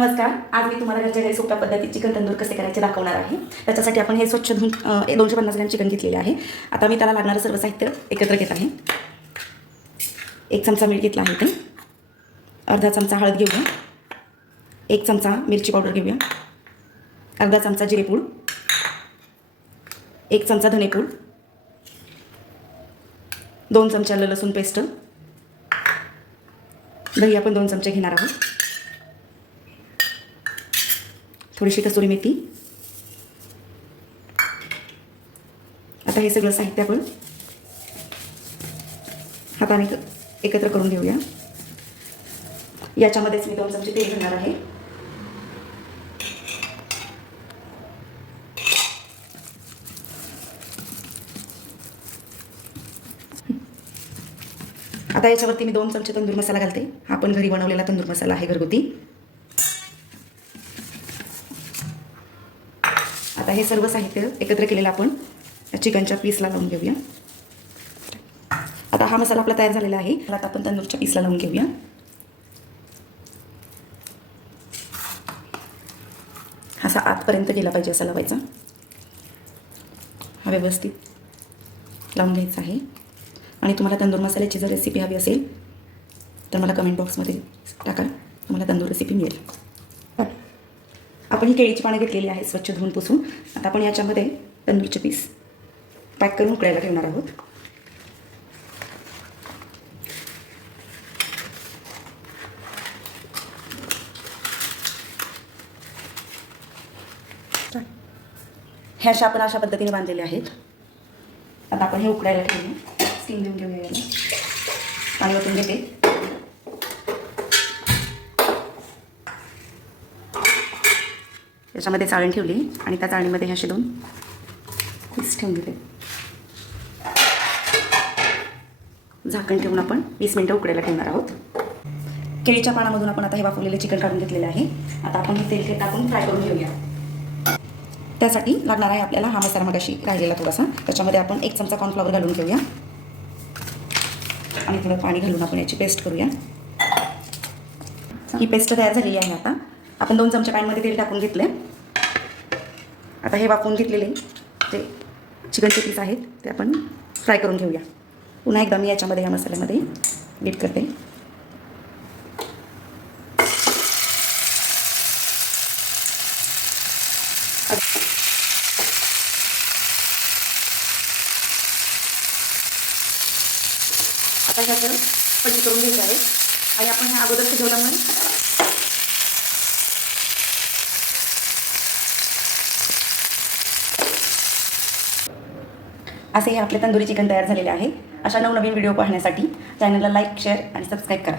नमस्कार. आज मी तुम्हाला घरच्या घरी सोप्या पद्धतीत चिकन तंदूर कसे करायचे दाखवणार आहे. त्याच्यासाठी आपण हे स्वच्छ धुवून 250 ग्रॅम चिकन घेतलेले आहे. आता मी त्याला लागणारं सर्व साहित्य एकत्र घेत आहे. 1 चमचा मीठ घेतला आहे. ते अर्धा चमचा हळद घेऊया. 1 चमचा मिरची पावडर घेऊया. अर्धा चमचा जिरेपूड. 1 चमचा धनेपूड. 2 चमचे आलं लसूण पेस्ट. दही आपण 2 चमचे घेणार आहोत. थोडीशी कसुरी मेथी. आता हे सगळं साहित्य आपण हाताने एकत्र करून घेऊया. याच्यामध्येच मी 2 चमचे तेल घालणार आहे. आता याच्यावरती मी 2 चमचे तंदूर मसाला घालते. हा पण घरी बनवलेला तंदूर मसाला आहे, घरगुती. आता हे सर्व साहित्य एकत्र केलेलं आपण चिकनच्या पीसला लावून घेऊया. आता हा मसाला आपला तयार झालेला आहे. आता आपण तंदूरच्या पीसला लावून घेऊया. असा आतपर्यंत गेला पाहिजे असा लावायचा. हा व्यवस्थित लावून घ्यायचा आहे. आणि तुम्हाला तंदूर मसाल्याची जर रेसिपी हवी असेल तर मला कमेंट बॉक्समध्ये टाका, तुम्हाला तंदूर रेसिपी मिळेल. आपण ही केळीची पानं घेतलेली आहे, स्वच्छ धुवून पुसून. आता आपण याच्यामध्ये तंदूरचे पीस पॅक करून उकळायला ठेवणार आहोत. हे आपण अशा पद्धतीने बांधलेले आहेत. आता आपण हे उकळायला ठेवूया. स्टीम देऊन घेऊया. याला पाणी ओतून घेते. याच्यामध्ये चाळण ठेवली आणि त्या चाळणीमध्ये हे असे 2 पीस ठेवून दिले. झाकण ठेवून आपण 20 मिनिटं उकडायला ठेवणार आहोत. केळीच्या पानामधून आपण आता हे वाफवलेले चिकन काढून घेतलेले आहे. आता आपण हे तेल टाकून फ्राय करून घेऊया. त्यासाठी लागणार आहे आपल्याला हा मसाला मगाशी राहिलेला थोडासा. त्याच्यामध्ये आपण 1 चमचा कॉर्नफ्लॉवर घालून घेऊया आणि थोडं पाणी घालून आपण याची पेस्ट करूया. ही पेस्ट तयार झालेली आहे. आता आपण 2 चमचे पॅनमध्ये तेल टाकून घेतले. आता हे वाफवून घेतलेले जे चिकनचे पीस आहेत ते आपण फ्राय करून घेऊया. पुन्हा एकदा मी याच्यामध्ये या मसाल्यामध्ये डीप करते. आता ह्याचं पलटी करून घ्यायचं आहे आणि आपण ह्या अगोदर शिजवल्यामुळे असे हे आपले तंदुरी चिकन तयार झालेले आहे. अशा नवनवीन व्हिडिओ पाहण्यासाठी चॅनलला लाईक, शेअर आणि सबस्क्राईब करा.